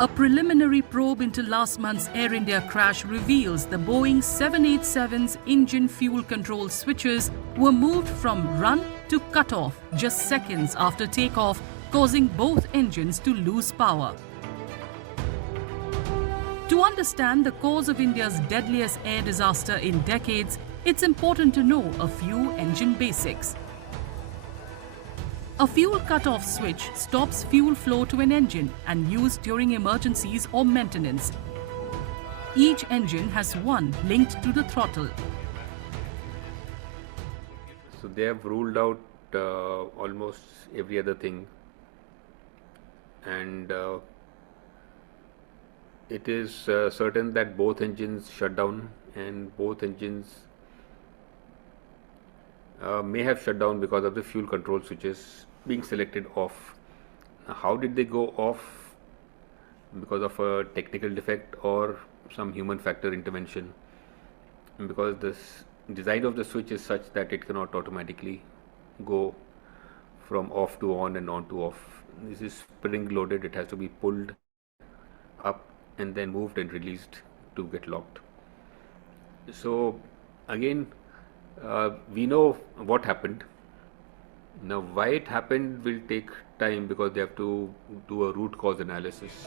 A preliminary probe into last month's Air India crash reveals the Boeing 787's engine fuel control switches were moved from run to cut-off just seconds after takeoff, causing both engines to lose power. To understand the cause of India's deadliest air disaster in decades, it's important to know a few engine basics. A fuel cut-off switch stops fuel flow to an engine and used during emergencies or maintenance. Each engine has one linked to the throttle. So they have ruled out almost every other thing, and it is certain that both engines shut down, and both engines may have shut down because of the fuel control switches being selected off. Now, how did they go off? Because of a technical defect or some human factor intervention? Because this design of the switch is such that it cannot automatically go from off to on and on to off. This is spring loaded. It has to be pulled up and then moved and released to get locked. So again, we know what happened. Now, why it happened will take time because they have to do a root cause analysis.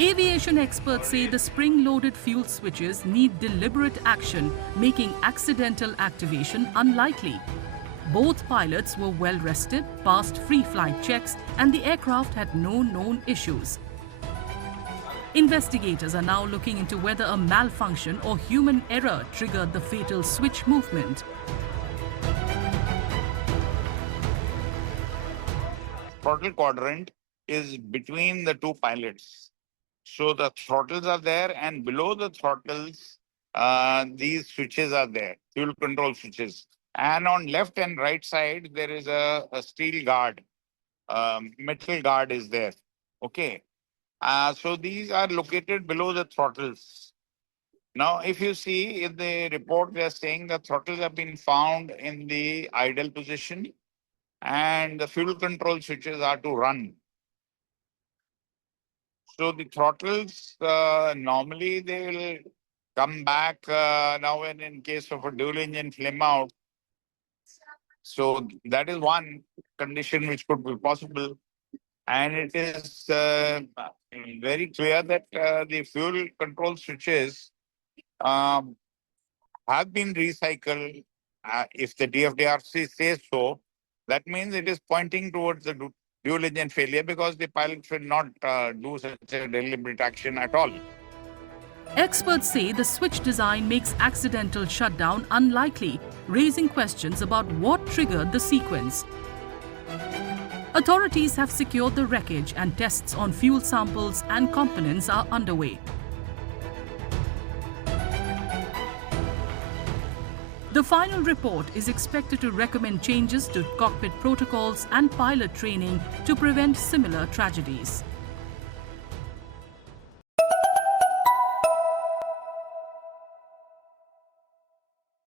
Aviation experts say the spring-loaded fuel switches need deliberate action, making accidental activation unlikely. Both pilots were well rested, passed free flight checks, and the aircraft had no known issues. Investigators are now looking into whether a malfunction or human error triggered the fatal switch movement. Throttle quadrant is between the two pilots. So the throttles are there, and below the throttles, these switches are there, fuel control switches. And on left and right side, there is a steel guard, metal guard is there. Okay. So these are located below the throttles. Now, if you see in the report, they are saying the throttles have been found in the idle position and the fuel control switches are to run. So the throttles, normally they will come back now and in case of a dual engine flame out. So that is one condition which could be possible. And it is very clear that the fuel control switches have been recycled. If the DFDRC says so, that means it is pointing towards the dual engine failure because the pilot should not do such a deliberate action at all. Experts say the switch design makes accidental shutdown unlikely, raising questions about what triggered the sequence. Authorities have secured the wreckage and tests on fuel samples and components are underway. The final report is expected to recommend changes to cockpit protocols and pilot training to prevent similar tragedies.